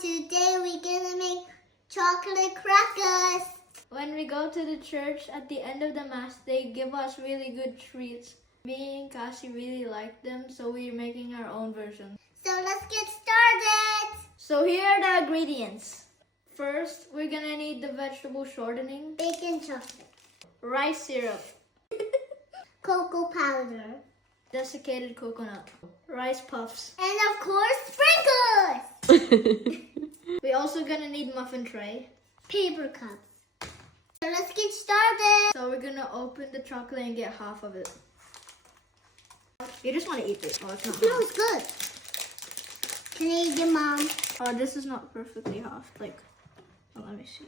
today we're gonna make chocolate crackers. When we go to the church at the end of the Mass, they give us really good treats. Me and Cassie really like them, so we're making our own version. So let's get started. So here are the ingredients. First, we're gonna need the vegetable shortening, Bacon chocolate, rice syrup, cocoa powder, desiccated coconut, rice puffs. and of course sprinkles. We're also gonna need muffin tray. Paper cups. So let's get started. So we're gonna open the chocolate and get half of it. You just want to eat this. Oh, it's not No, half. it's good. Can I eat it, Mom? Oh, this is not perfectly half. Let me see.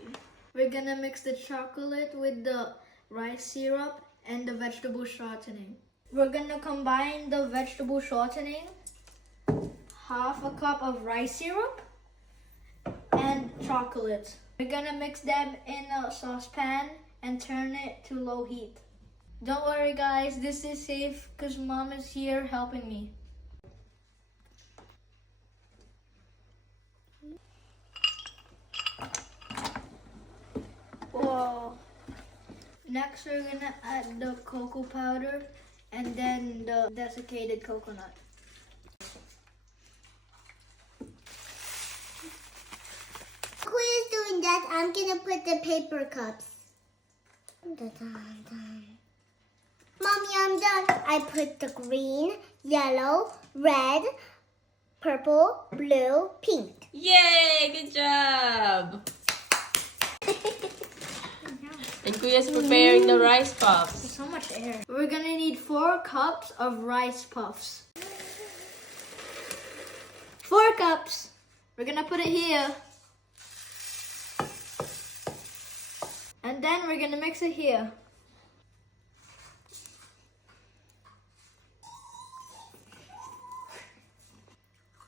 We're gonna mix the chocolate with the rice syrup and the vegetable shortening. We're gonna combine the vegetable shortening, half a cup of rice syrup, and chocolate. We're gonna mix them in a saucepan and turn it to low heat. Don't worry guys, this is safe because Mom is here helping me. Whoa. Next we're gonna add the cocoa powder and then the desiccated coconut. While is doing that, I'm gonna put the paper cups. Dun. Mommy, I'm done. I put the green, yellow, red, purple, blue, pink. Yay! Good job! And Kuya's preparing the rice puffs. There's so much air. We're gonna need 4 cups of rice puffs. 4 cups. We're gonna put it here. And then we're gonna mix it here.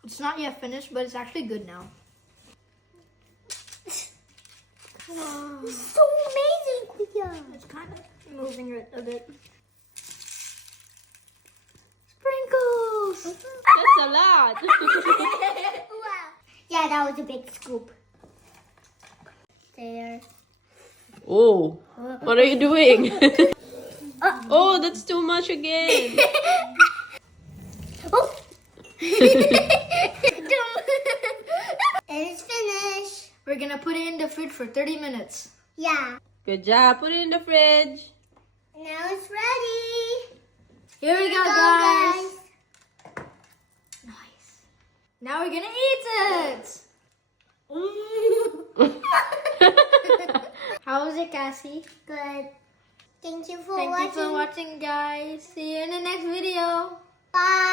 It's not yet finished, but it's actually good now. Wow. It's so amazing, Kuya. It's kind of moving it a bit. Sprinkles! That's a lot! Wow. Yeah, that was a big scoop. There. Oh, what are you doing? Oh, that's too much again. Oh. And it's finished. We're gonna put it in the fridge for 30 minutes. Yeah. Good job. Put it in the fridge. Now it's ready. Here we go, guys. Nice. Now we're gonna eat it. How was it, Cassie? Good. Thank you for Thank watching. you for watching, guys. See you in the next video. Bye.